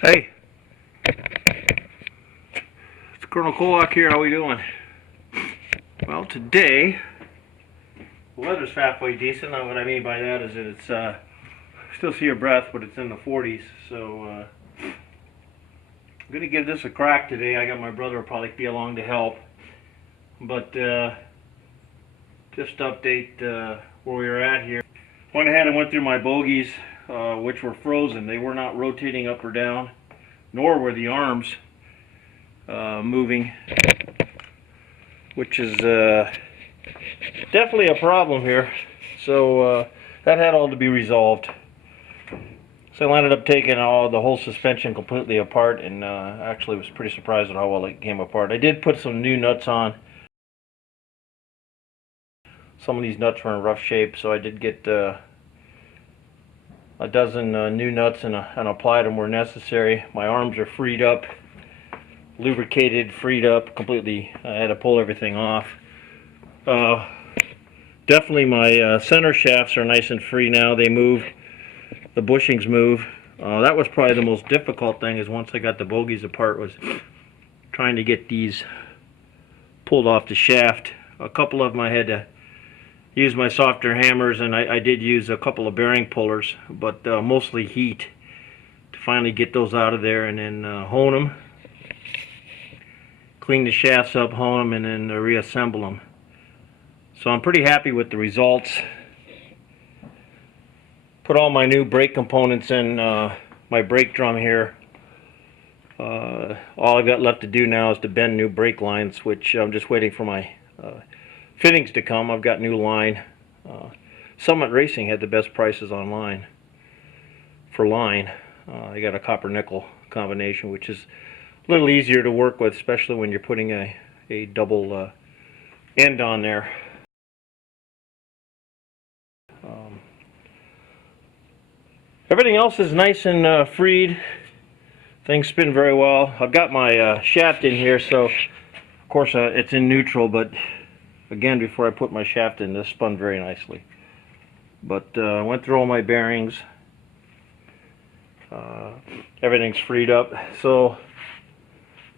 Hey, it's Colonel Kolak here. How we doing? Well, today the weather's halfway decent. Now, what I mean by that is that it's still see your breath, but it's in the 40s. So I'm gonna give this a crack today. I got my brother will probably be along to help, but just to update where we were at here. Went ahead and went through my bogies, which were frozen. They were not rotating up or down, nor were the arms moving, which is definitely a problem here. So that had all to be resolved. So I ended up taking the whole suspension completely apart, and actually was pretty surprised at how well it came apart. I did put some new nuts on. Some of these nuts were in rough shape, so I did get a dozen new nuts and applied them where necessary. My arms are freed up, lubricated, freed up completely. I had to pull everything off. Definitely my center shafts are nice and free now. They move. The bushings move. That was probably the most difficult thing, is once I got the bogies apart, was trying to get these pulled off the shaft. A couple of them I had to use my softer hammers, and I did use a couple of bearing pullers, but mostly heat to finally get those out of there, and then hone them, clean the shafts up, hone them, and then reassemble them. So I'm pretty happy with the results. Put all my new brake components in my brake drum here. All I've got left to do now is to bend new brake lines, which I'm just waiting for my fittings to come. I've got new line. Summit Racing had the best prices online for line. They got a copper nickel combination, which is a little easier to work with, especially when you're putting a double end on there. Everything else is nice and freed. Things spin very well. I've got my shaft in here, so of course it's in neutral, but again, before I put my shaft in, this spun very nicely. But I went through all my bearings. Everything's freed up. So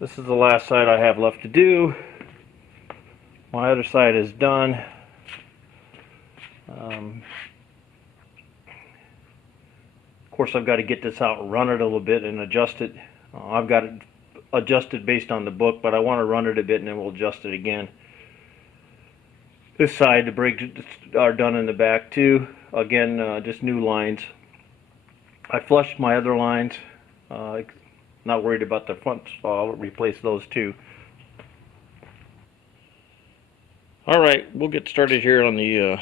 this is the last side I have left to do. My other side is done. Of course, I've got to get this out and run it a little bit and adjust it. I've got it adjusted based on the book, but I want to run it a bit and then we'll adjust it again. This side, the brakes are done in the back too. Again, just new lines. I flushed my other lines. Not worried about the front, so I'll replace those too. Alright, we'll get started here on the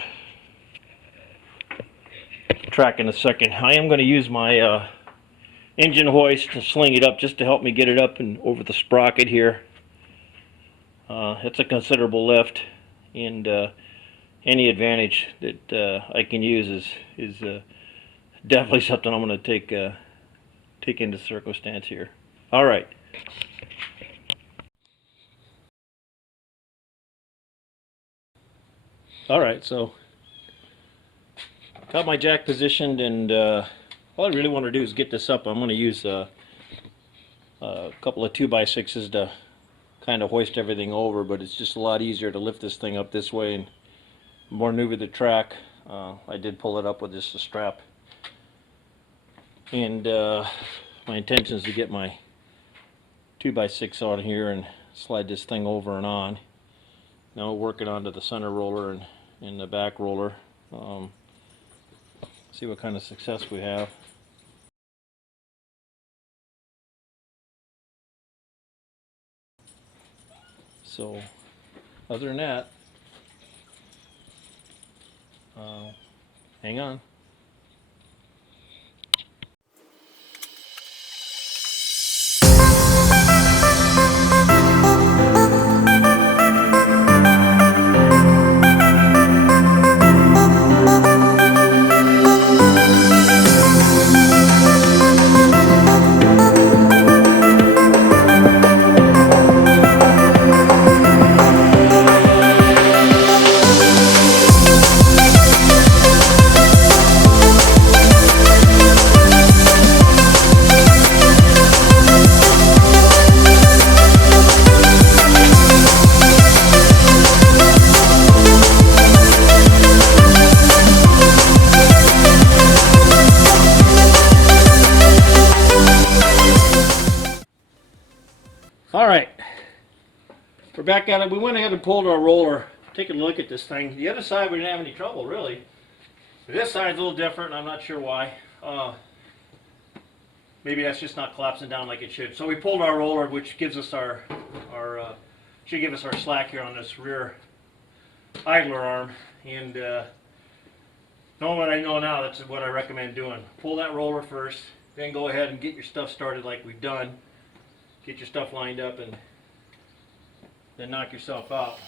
track in a second. I am going to use my engine hoist to sling it up just to help me get it up and over the sprocket here. It's a considerable lift, and any advantage that I can use is definitely something I'm going to take into circumstance here. All right. All right, so got my jack positioned, and all I really want to do is get this up. I'm going to use a couple of 2x6s to kind of hoist everything over, but it's just a lot easier to lift this thing up this way and maneuver the track. I did pull it up with just a strap, and my intention is to get my 2x6 on here and slide this thing over and on. Now we're working onto the center roller and the back roller. See what kind of success we have. So other than that, hang on. All right, we're back at it. We went ahead and pulled our roller, taking a look at this thing. The other side we didn't have any trouble really. This side's a little different, and I'm not sure why. Maybe that's just not collapsing down like it should. So we pulled our roller, which gives us our should give us our slack here on this rear idler arm. And knowing what I know now, that's what I recommend doing. Pull that roller first, then go ahead and get your stuff started like we've done. Get your stuff lined up and then knock yourself out.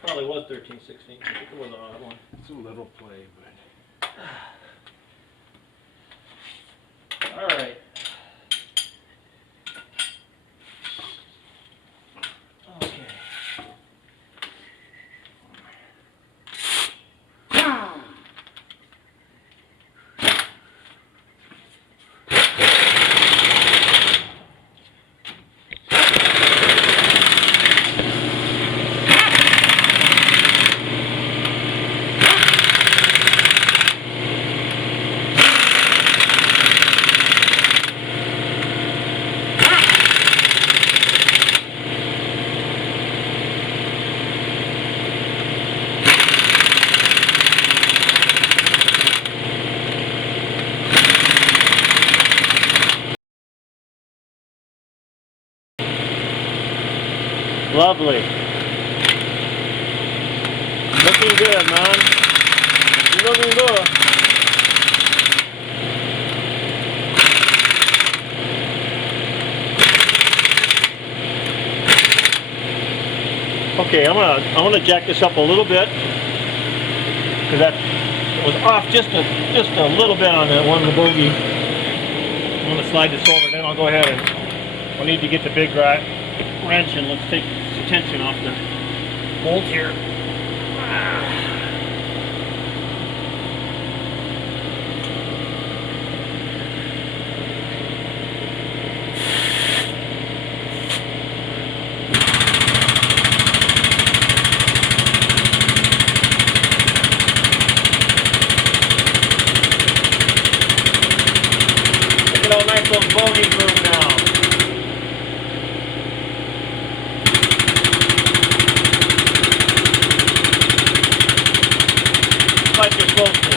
Probably was 13/16. I think it was an odd one. It's a little play, but... All right. Okay. Lovely. Looking good, man. You're looking good. Okay, I'm gonna jack this up a little bit because that was off just a little bit on that one, the bogey. I'm gonna slide this over, then I'll go ahead and we'll need to get the big wrench and let's take some tension off the bolt here. Look at how nice those bogies move now. Like you're supposed to.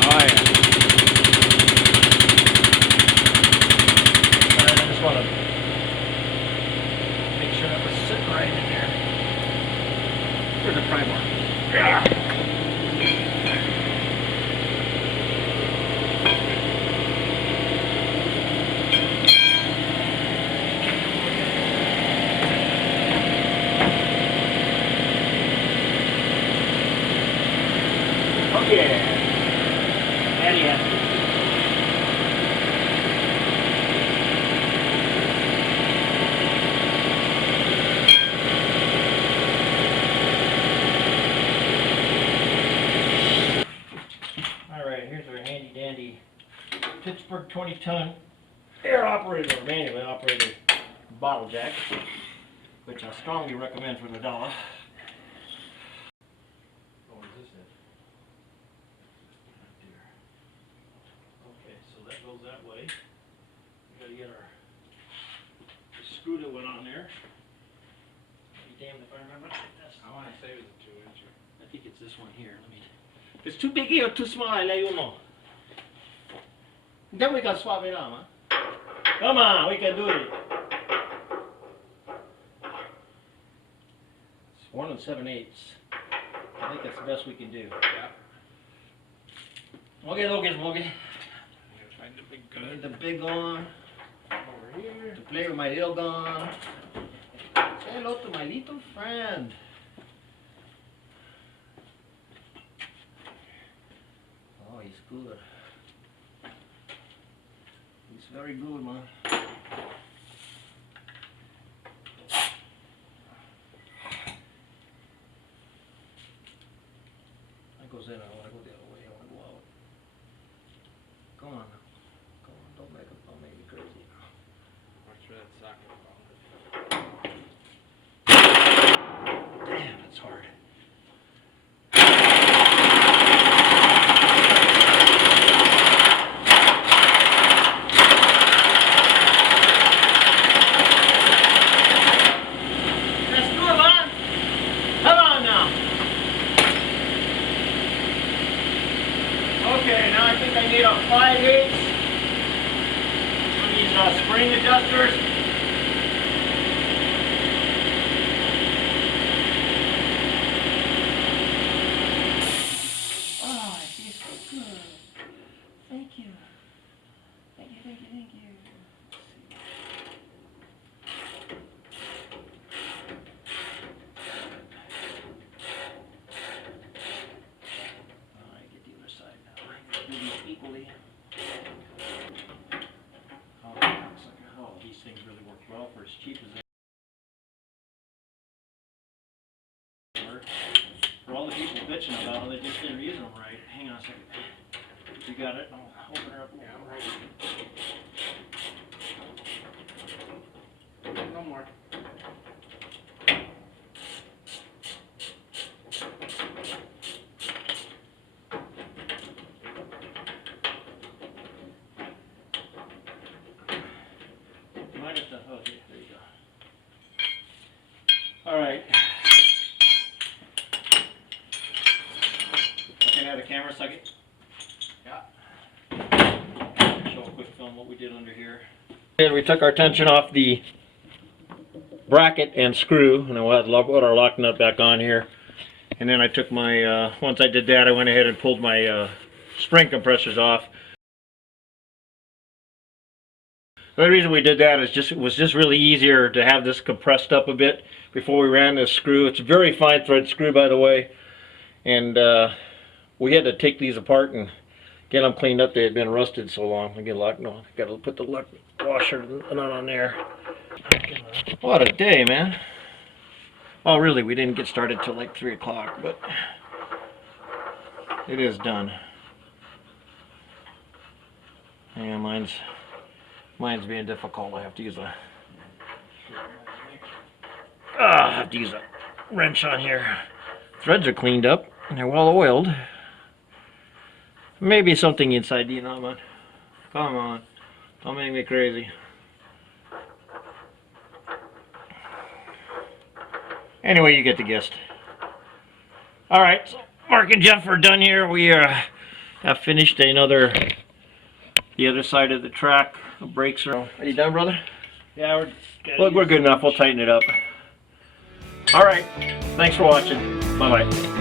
Oh yeah. And I just want to make sure that was sitting right in there. Where's the pry bar? Yeah. Yeah. There you have All right, here's our handy dandy Pittsburgh 20-ton air operated or manually operated bottle jack, which I strongly recommend for the dollar. Goes that way. We gotta get our screw that went on there. Be damned if I remember. I want to say it was a 2-incher. I think it's this one here. Let me. If it's too big or too small, I let you know. Then we can swap it out, huh? Come on, we can do it. It's 1 7/8. think that's the best we can do. Yeah. Okay, Logan, Logan. Find the big I need gun. the big one Over here. to play with my little gun. Say hello to my little friend. Oh, he's good. He's very good, man. That goes in. I want to go the other way. I want to go out. Come on now. Come on. Don't make me crazy. Watch for that socket falling. Damn, that's hard. Let's do it, man. Come on now. Okay, now I think I need a 5/8 for these spring adjusters. Oh, it feels so good. Thank you. Thank you, thank you, thank you. Alright, get the other side now. Do these equally. Oh, these things really work well for as cheap as they were. For all the people bitching about how they just didn't use them right. Hang on a second. You got it? I'll open her up a little more. No more. You might have to, okay, there you go. Alright. Looking at the camera a second. Yeah. Show a quick film what we did under here. And we took our tension off the bracket and screw, and then we'll have to put our lock nut back on here. And then I took my, once I did that, I went ahead and pulled my spring compressors off. The reason we did that is it was just really easier to have this compressed up a bit before we ran this screw. It's a very fine thread screw, by the way, and we had to take these apart and get them cleaned up. They had been rusted so long. Again, got to put the washer nut on there. What a day, man! Well, really, we didn't get started till like 3 o'clock, but it is done. Hang on, mine's being difficult. I have to use a wrench on here. Threads are cleaned up and they're well oiled. Maybe something inside, you know, man. Come on, don't make me crazy. Anyway, you get the gist. All right, so Mark and Jeff are done here. We have finished the other side of the track. The brakes are you done, brother? Yeah, We're good enough. We'll tighten it up. All right. Thanks for watching. Bye-bye.